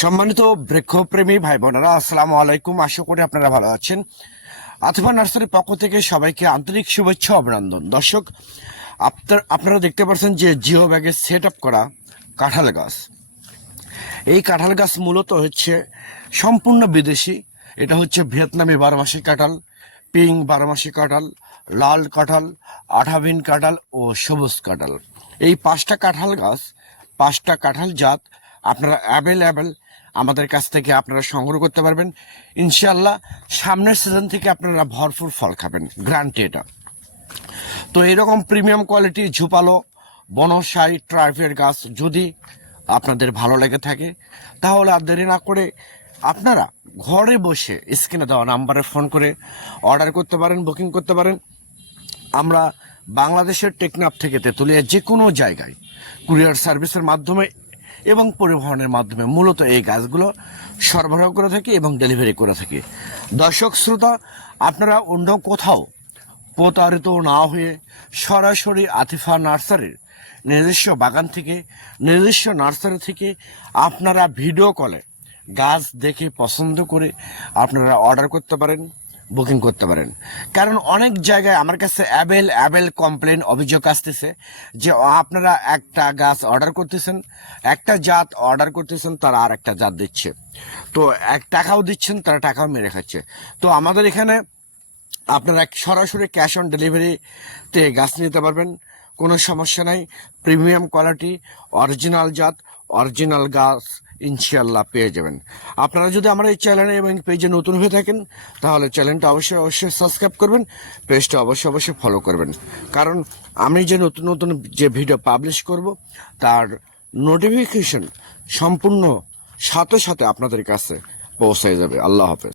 সম্মানিত বৃক্ষপ্রেমী ভাই বোনেরা আসসালামু আলাইকুম। আশা করি আপনারা ভালো আছেন। আতফা নার্সারির পক্ষ থেকে সবাইকে আন্তরিক শুভেচ্ছা, অভিনন্দন। দর্শক, আপনার আপনারা দেখতে পাচ্ছেন যে জিও ব্যাগে সেট আপ করা কাঁঠাল গাছ। এই কাঁঠাল গাছ মূলত হচ্ছে সম্পূর্ণ বিদেশি। এটা হচ্ছে ভিয়েতনামি বারোমাসি কাঁঠাল, পিং বারোমাসি কাঁঠাল, লাল কাঁঠাল, আঠাবিন কাঁঠাল ও সবুজ কাঁঠাল। এই পাঁচটা কাঁঠাল গাছ, পাঁচটা কাঁঠাল জাত আপনারা অ্যাভেলেবেল আমাদের কাছ থেকে আপনারা সংগ্রহ করতে পারবেন। ইনশাল্লাহ সামনের সিজন থেকে আপনারা ভরপুর ফল খাবেন গ্রান্টি এটা তো এরকম প্রিমিয়াম কোয়ালিটি ঝুপালো, বনসাই ট্রাইফের গাছ যদি আপনাদের ভালো লেগে থাকে, তাহলে আর দেরি না করে আপনারা ঘরে বসে স্ক্রিনে দেওয়া নাম্বারে ফোন করে অর্ডার করতে পারেন, বুকিং করতে পারেন। আমরা বাংলাদেশের টেকনাফ থেকে তেঁতুলিয়া যে কোনো জায়গায় কুরিয়ার সার্ভিসের মাধ্যমে এবং পরিবহনের মাধ্যমে মূলত এই গাছগুলো সরবরাহ করে থাকে এবং ডেলিভারি করে থাকে। দর্শক, শ্রোতা, আপনারা অন্য কোথাও প্রতারিত না হয়ে সরাসরি আতিফা নার্সারির নিজস্ব বাগান থেকে, নিজস্ব নার্সারি থেকে আপনারা ভিডিও কলে গাছ দেখে পছন্দ করে আপনারা অর্ডার করতে পারেন। বুকিং করতে পারেন। কারণ অনেক জায়গায় আমার কাছে অ্যাবেল অ্যাবেল কমপ্লেন অভিযোগ আসতেছে যে আপনারা একটা গাছ অর্ডার করতেছেন, একটা জাত অর্ডার করতেছেন, তারা আর একটা জাত দিচ্ছে। তো এক টাকাও দিচ্ছেন, তারা টাকাও মেরে খাচ্ছে। তো আমাদের এখানে আপনারা সরাসরি ক্যাশ অন ডেলিভারিতে গাছ নিতে পারবেন, কোনো সমস্যা নাই। প্রিমিয়াম কোয়ালিটি, অরিজিনাল জাত, অরিজিনাল গাছ ইনশাল্লাহ পেয়ে যাবেন। আপনারা যদি আমার এই চ্যানেলে এবং পেজে নতুন হয়ে থাকেন, তাহলে চ্যানেলটা অবশ্যই অবশ্যই সাবস্ক্রাইব করবেন, পেজটা অবশ্যই অবশ্যই ফলো করবেন। কারণ আমি যে নতুন নতুন যে ভিডিও পাবলিশ করব, তার নোটিফিকেশন সম্পূর্ণ সাথে সাথে আপনাদের কাছে পৌঁছে যাবে। আল্লাহ হাফেজ।